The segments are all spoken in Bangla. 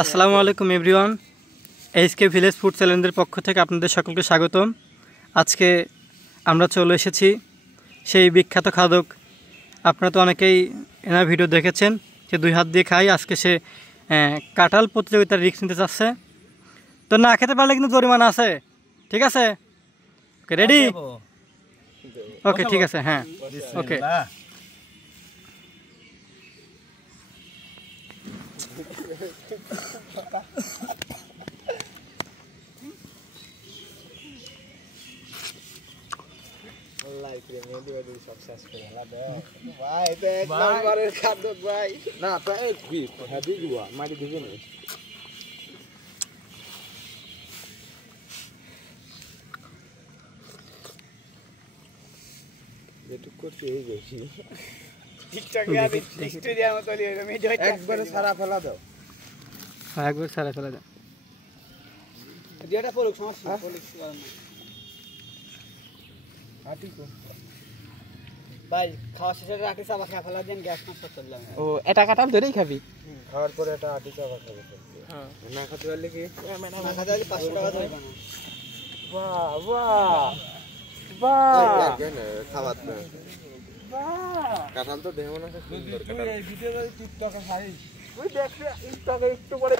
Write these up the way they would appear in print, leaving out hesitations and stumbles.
আসসালামু আলাইকুম এভরিওয়ান, এইচকে ভিলেজ ফুড চ্যানেলের পক্ষ থেকে আপনাদের সকলকে স্বাগতম। আজকে আমরা চলে এসেছি সেই বিখ্যাত খাদক। আপনারা তো অনেকেই এনার ভিডিও দেখেছেন যে 2 হাত দিয়ে খাই। আজকে সে কাঁঠাল প্রতিযোগিতার রিস্ক নিতে চাচ্ছে, তো না খেতে পারলে কিন্তু জরিমানা আছে। ঠিক আছে, ওকে রেডি? ওকে ঠিক আছে, হ্যাঁ ওকে। একবার সারা ফেলা দাও। একবার সারা ফেলা দাও। ভাই খাওয়া শেষে আটি চাপা খেয়ে ফেলা দেন, গ্যাস নষ্ট করলাম। ও এটা কাঁঠাল ধরেই খাবি? খাওয়ার পরে এটা আটি চাপা খাবে। হ্যাঁ, না খেতে পারলে কি? না খাতে হলে 500 টাকা দেবে না। বাহ বাহ বাহ, খাওয়াত না কাঁঠাল তো দেহ মনে হয় সুন্দর কাঁঠাল। এই ভিডিওটা টিকটকে ছাড়িস, ওই দেখ টিকটকে একটু পরে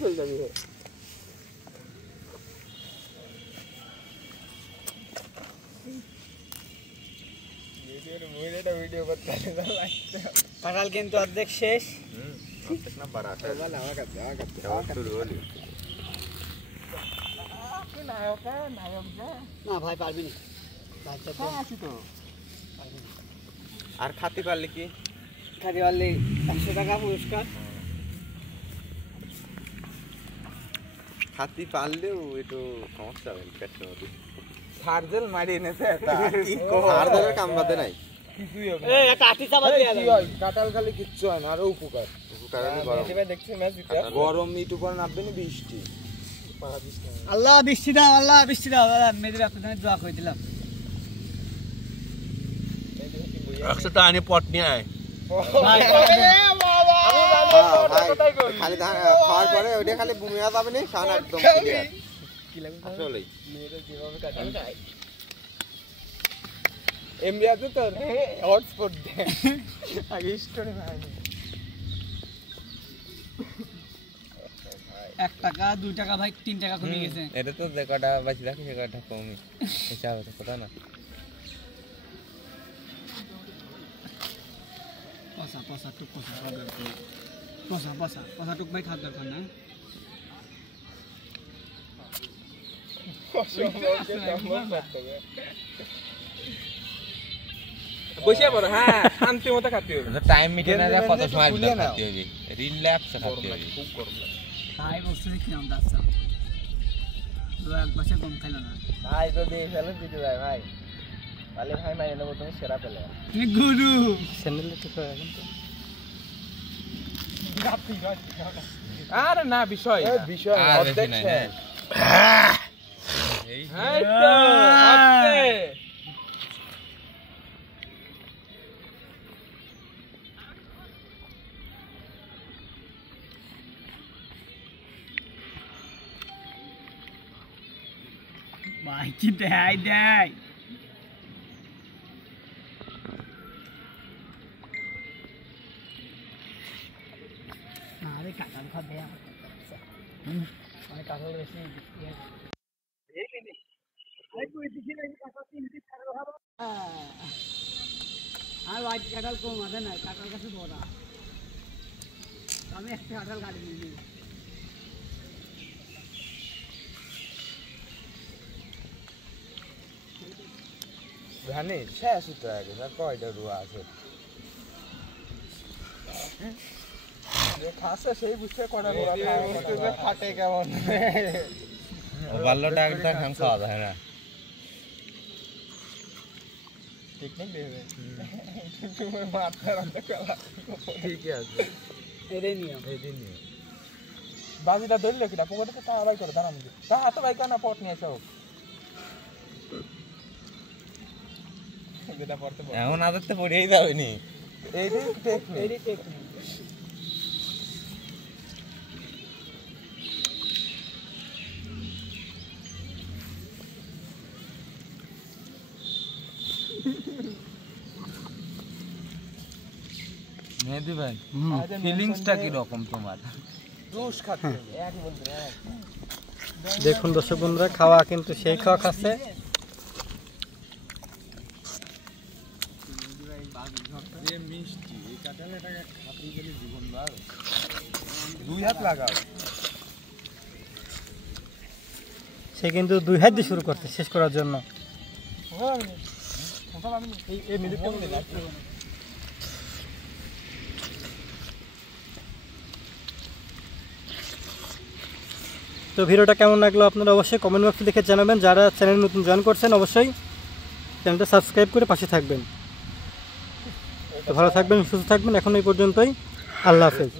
চলে যাবে। ভিডিও করতে কাঁঠাল কিন্তু অর্ধেক শেষ। না বাড়া আমার কাছে না ভাই পারবি না। আর খাতে পারলে কি? খাতে পারলে 100 টাকা পুরস্কার। খাতি পারলেও একটু সমস্যা হবে পেটের মধ্যে। সার্জেল মারি এনেছে, সার্জেলের কাম বাদে নাই কিছুই হবে। এই একটা আটি চাপা দিয়ে কি হয়? কাঁঠাল খালি কিচ্ছু হয় না, আরো উপকার। দেখছি ম্যাচ গরম ইট উপর নামবে না বৃষ্টি। আল্লাহ বৃষ্টি দাও, আল্লাহ বৃষ্টি দাও। মেয়েদের আপনাদের দোয়া করে দিলাম। 100 টাকা নিয়ে পট নিয়ে আয়। খালি খাওয়ার পরে ওইটা খালি বুমিয়া যাবে না, শান একদম ক্লিয়ার। আসলেই এমবিআতে তো হটস্পট দে আগে স্টোরি মারি। 1 টাকা 2 টাকা ভাই 3 টাকা কমে গেছে। এটা তো যে কটা বাঁচি রাখি সে কটা কমই হিসাব আছে কথা না। পচা টুক পচা টুক ভাই খাওয়ার দরকার না। বসে পড়ো, হ্যাঁ শান্তি মতো খাতে হবে। টাইম মিটে না, যা কত সময় খাতে হবে, রিল্যাক্স খাতে হবে। খুব গরম লাগে ভাই, বসে কি নাম দাচ্ছা তো এক বছর কম খাইলো না ভাই। তো দিয়ে ফেলে দিতে ভাই ভাই তাহলে ভাই মাইনে নেবো, তুমি সেরা পেলে। তুমি গুরু চ্যানেলটা তো এখন তো আরে না বিষয় অর্ধেক শেষ। এই তো আস্তে ভাই কি দেয় আরে কাঁঠাল খা দেয় আমার কাঁঠাল বেশি আর ভাই কাঁঠাল কম আছে না, কাঁঠাল কাছে বড়। আমি একটা কাঁঠাল কাটি নিয়ে জানি শেষ হতে আগে না কয়টা রুয়া আছে খাসে সেই বুঝতে কয়টা রুয়া খাটে কেমন ভালো ডাকটা খাম খাওয়া যায় না। টেকনিক দেবে তুমি মাথা রাখতে কলা ঠিক আছে। এটাই নিয়ম। বাজিটা ধরলে কিনা পকেটে তো তাড়াই করে দাঁড়ান তা হাতে বাইক না পট নিয়ে এসো। এখন আদতে পড়েই যাবেনি। এইটাই টেকনিক। মেহেদি ভাই ফিলিংসটা কি রকম তোমার? জুস খাচ্ছে এক মন্ত্রে দেখুন দর্শক বন্ধুরা, খাওয়া কিন্তু সেই খাওয়া খাচ্ছে। যে মিষ্টি এই কাঁঠালটাকে খাবি গেলে জীবন বার 2 হাত লাগাও। সে কিন্তু 2 হাত দিয়ে শুরু করতে শেষ করার জন্য। তো ভিডিওটা কেমন লাগলো আপনারা অবশ্যই কমেন্ট বক্সে লিখে জানাবেন। যারা চ্যানেল নতুন জয়েন করছেন অবশ্যই চ্যানেলটা সাবস্ক্রাইব করে পাশে থাকবেন। তো ভালো থাকবেন, সুস্থ থাকবেন। এখন এই পর্যন্তই, আল্লাহ হাফেজ।